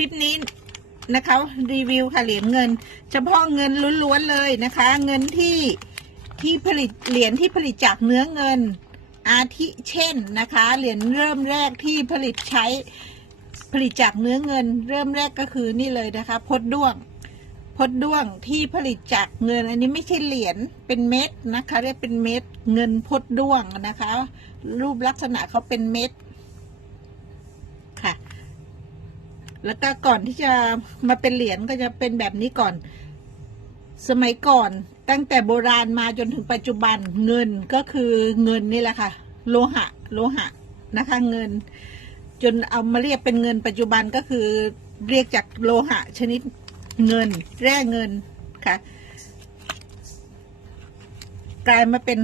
ลิปนี้นะคะรีวิวค่ะเหรียญเงิน เฉพาะเงินล้วนๆเลยนะคะ เงินที่ที่ผลิตเหรียญที่ผลิตจากเนื้อเงิน อาทิเช่นนะคะเหรียญเริ่มแรกที่ผลิตใช้ผลิตจากเนื้อเงิน เริ่มแรกก็คือนี่เลยนะคะ พดด้วงพดด้วงที่ผลิตจากเงิน อันนี้ไม่ใช่เหรียญเป็นเม็ดนะคะ เรียกเป็นเม็ดเงินพดด้วงนะคะ รูปลักษณะเขาเป็นเม็ด แล้วก็ก่อนที่จะมาเป็นเหรียญก็จะเป็นแบบนี้ก่อน สมัยก่อนตั้งแต่โบราณมาจนถึงปัจจุบันเงินก็คือเงินนี่แหละค่ะ โลหะ โลหะนะคะ เงิน จนเอามาเรียกเป็นเงินปัจจุบันก็คือเรียกจากโลหะ ชนิดเงิน แร่เงินค่ะ กลายมาเป็น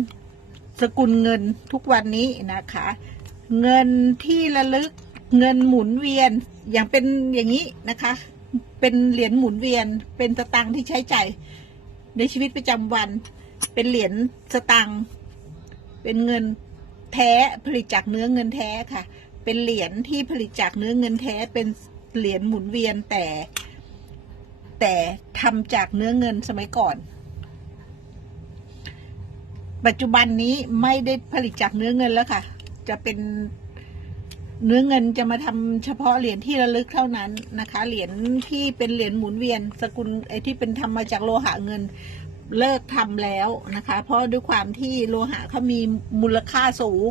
สกุลเงินทุกวันนี้นะคะ เงินที่ระลึก เงินหมุนเวียนอย่างเป็นอย่างนี้นะคะ เป็นเหรียญหมุนเวียน เป็นสตังค์ที่ใช้จ่ายในชีวิตประจำวัน เป็นเหรียญสตังค์เป็นเงินแท้ผลิตจากเนื้อเงินแท้ค่ะ เป็นเหรียญที่ผลิตจากเนื้อเงินแท้ เป็นเหรียญหมุนเวียนแต่ แต่ทำจากเนื้อเงินสมัยก่อน ปัจจุบันนี้ไม่ได้ผลิตจากเนื้อเงินแล้วค่ะ จะเป็น เนื้อเงินจะมาทำเฉพาะเหรียญที่ระลึกเท่านั้นนะคะ เหรียญที่เป็นเหรียญหมุนเวียน สกุลไอ้ที่เป็นทำมาจากโลหะเงินเลิกทำแล้วนะคะ เพราะด้วยความที่โลหะเขามีมูลค่าสูง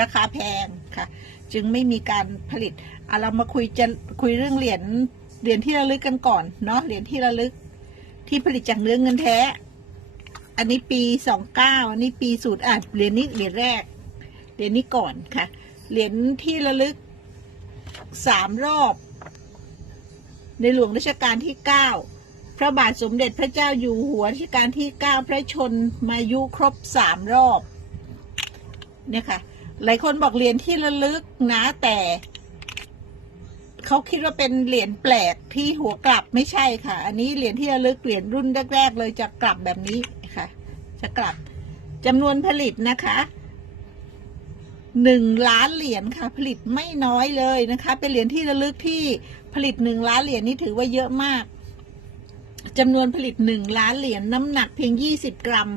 ราคาแพงค่ะ จึงไม่มีการผลิตเอาเรามาคุยจะคุยเรื่องเหรียญเหรียญที่ระลึกกันก่อนเนาะเหรียญที่ระลึกที่ผลิตจากเนื้อเงินแท้ อันนี้ปีสองเก้าอันนี้ปีสูตรอะเหรียญนี้เหรียญแรกเหรียญนี้ก่อนค่ะ เหรียญที่ระลึกสามรอบ ในหลวงรัชกาลที่เก้าพระบาทสมเด็จพระเจ้าอยู่หัวรัชกาลที่เก้าพระชนมายุครบสามรอบ เนี่ยค่ะ หลายคนบอกเหรียญที่ระลึกนะแต่เขาคิดว่าเป็นเหรียญแปลกที่หัวกลับไม่ใช่ค่ะ อันนี้เหรียญที่ระลึกเหรียญรุ่นแรกๆเลยจะกลับแบบนี้ค่ะ จะกลับจำนวนผลิตนะคะ หนึ่งล้านเหรียญค่ะ ผลิตไม่น้อยเลยนะคะ เป็นเหรียญที่ระลึกที่ผลิตหนึ่งล้านเหรียญนี่ถือว่าเยอะมากจำนวนผลิตหนึ่งล้านเหรียญน้ำหนักเพียงยี่สิบกรัม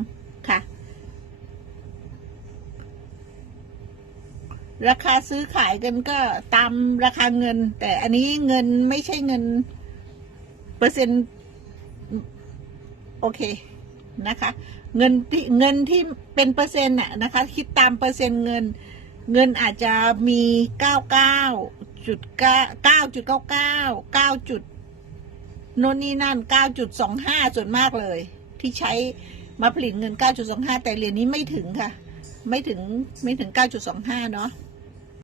ค่ะ ราคาซื้อขายกันก็ตามราคาเงิน แต่อันนี้เงินไม่ใช่เงิน เปอร์เซ็นต์โอเคนะคะ เงินที่เงินที่เป็นเปอร์เซ็นต์น่ะนะคะ คิดตามเปอร์เซ็นต์เงิน เงินอาจจะมีเก้าเก้าจุดเก้าเก้าจุดเก้าเก้าเก้าจุดโน่นนี่นั่นเก้าจุดสองห้าส่วนมากเลย ที่ใช้มาผลิตเงินเก้าจุดสองห้าแต่เหรียญนี้ไม่ถึงค่ะ ไม่ถึงไม่ถึงเก้าจุดสองห้าเนาะ